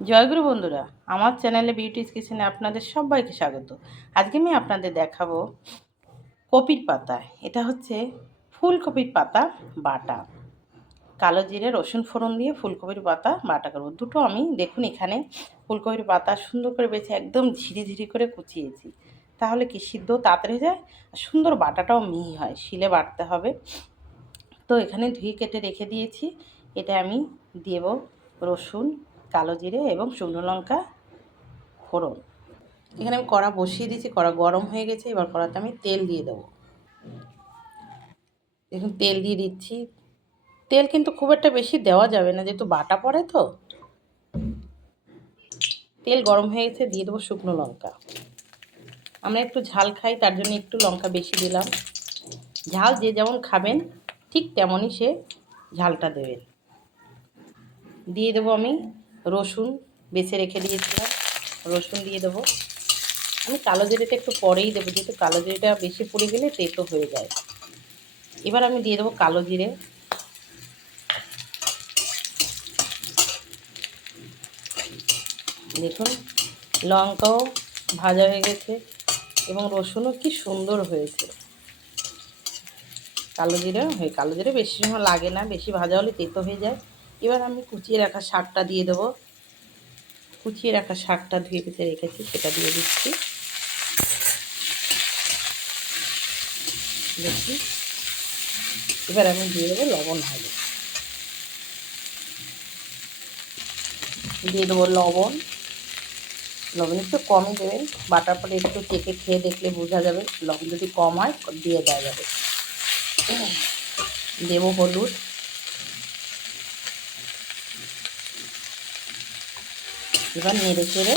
জয়গুরু বন্ধুরা, আমার চ্যানেলে বিউটিস কিচেনে আপনাদের সবাইকে স্বাগত। আজকে আমি আপনাদের দেখাবো কপির পাতা। এটা হচ্ছে ফুলকপির পাতা, বাটা। কালো জিরে, রসুন ফোড়ন দিয়ে ফুলকপির পাতা, বাটা করব। দুটো আমি, দেখুন এখানে ফুলকপির পাতা সুন্দর করে বেছে একদম ঝিরি ঝিরি করে কুচিয়েছি। তাহলে কি সিদ্ধ তাড়াতাড়ি যায়? আর সুন্দর বাটাটাও মিহি হয়, শিলে বাটতে হবে। তো এখানে ধুয়ে কেটে রেখে দিয়েছি। এটা আমি দেব রসুন কালো জিরে এবং শুকনো লঙ্কা ফোড়ন। এখানে আমি কড়া বসিয়ে দিয়েছি, কড়া গরম হয়ে গেছে, এবার কড়াতে আমি তেল দিয়ে দেবো। দেখুন, তেল দিয়ে দিচ্ছি। তেল কিন্তু খুব একটা বেশি দেওয়া যাবে না, যেহেতু বাটা পড়ে তো। তেল গরম হয়ে গেছে, দিয়ে দেবো শুকনো লঙ্কা। আমরা একটু ঝাল খাই, তার জন্য একটু লঙ্কা বেশি দিলাম। ঝাল যে যেমন খাবেন, ঠিক তেমনই সে ঝালটা দেবেন। দিয়ে দেবো আমি রসুন বেছে রেখে দিয়েছিলাম। রসুন দিয়ে দেবো। আমি কালো জিরেটা একটু পরেই দেবো, যেহেতু কালো জিরেটা বেশি পড়ে গেলে তেতো হয়ে যায়। এবার আমি দিয়ে দেবো কালো জিরে। দেখুন, লঙ্কাও ভাজা হয়ে গেছে এবং রসুনও কি সুন্দর হয়েছে। কালো জিরে, হয়ে, কালো জিরে বেশি সময় লাগে না, বেশি ভাজা হলে তেতো হয়ে যায়। এবার আমি কুচিয়ে রাখা শাকটা দিয়ে দেবো। কুচিয়ে রাখা শাকটা ধুয়ে কেটে রেখেছি, সেটা দিয়ে দিচ্ছি। দেখি। এবার আমি দিয়ে দেবো লবণ হবে দিয়ে দেবো লবণ। লবণ একটু কমই দেবেন, বাটার পরে একটু চেকে খেয়ে দেখলে বোঝা যাবে, লবণ যদি কম হয়, দিয়ে দেওয়া যাবে। দেবো হলুদ। এবার নেড়ে চেড়ে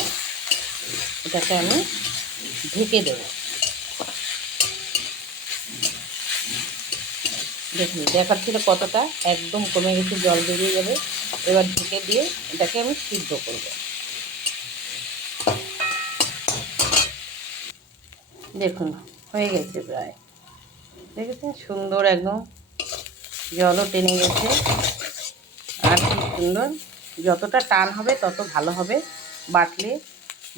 এটাকে আমি ঢেকে দেবো। দেখুন দেখার ছিল কতটা, একদম কমে গেছে, জল বেরিয়ে যাবে। এবার ঢেকে দিয়ে এটাকে আমি সিদ্ধ করব। দেখুন, হয়ে গেছে প্রায়। দেখেছেন? সুন্দর একদম জলও টেনে গেছে। আর কি সুন্দর। যতটা টান হবে, তত ভালো হবে। বাটলে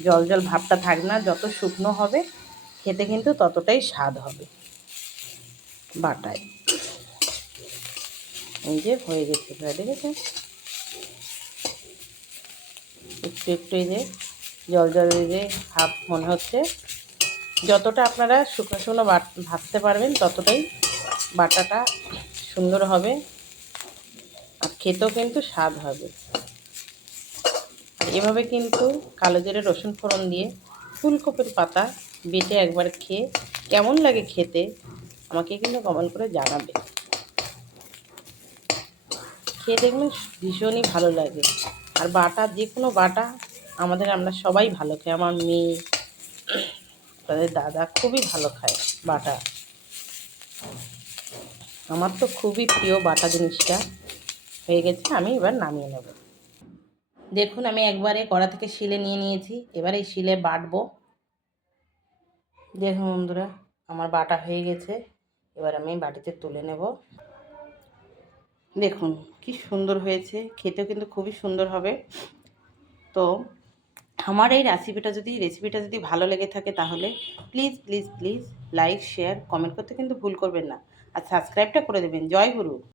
জল জল ভাবটা থাকবে না, যত শুকনো হবে, খেতে কিন্তু ততটাই স্বাদ হবে। বাটায়। এই যে হয়ে গেছে প্রায় দেখেছেন? একটু একটু এই যে জল জল এই যে ভাব মনে হচ্ছে। যতটা আপনারা শুকনো শুকনো বাট, ভাবতে পারবেন, ততটাই বাটাটা সুন্দর হবে আর খেতেও কিন্তু স্বাদ হবে। এভাবে কিন্তু কালো জিরে, রসুন ফোড়ন দিয়ে ফুলকপির পাতা বেটে একবার খেয়ে, কেমন লাগে খেতে আমাকে কিন্তু কমেন্ট করে জানাবে। খেয়ে দেখবেন ভীষণই ভালো লাগে। আর বাটা যে কোনো বাটা আমাদের, আমরা সবাই ভালো খাই। আমার মেয়ে, তাদের দাদা খুবই ভালো খায় বাটা। আমার তো খুবই প্রিয় বাটা জিনিসটা। হয়ে গেছে, আমি এবার নামিয়ে নেব। দেখুন, আমি একবারে কড়া থেকে শিলে নিয়ে নিয়েছি। এবার এই শিলে বাটবো। দেখুন বন্ধুরা, আমার বাটা হয়ে গেছে। এবার আমি বাটিতে তুলে নেব। দেখুন, কি সুন্দর হয়েছে। খেতেও কিন্তু খুবই সুন্দর হবে। তো আমার এই রেসিপিটা যদি রেসিপিটা যদি ভালো লেগে থাকে তাহলে please please please like share comment করতে কিন্তু ভুল করবেন না। আর সাবস্ক্রাইবটা করে দেবেন। জয় গুরু!